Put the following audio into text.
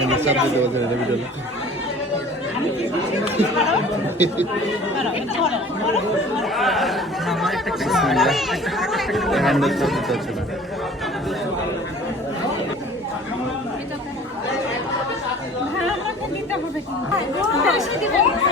Hani sabit de olduğunu da biliyorum. Bismillah. Hem de sabit de olsun. Bismillah.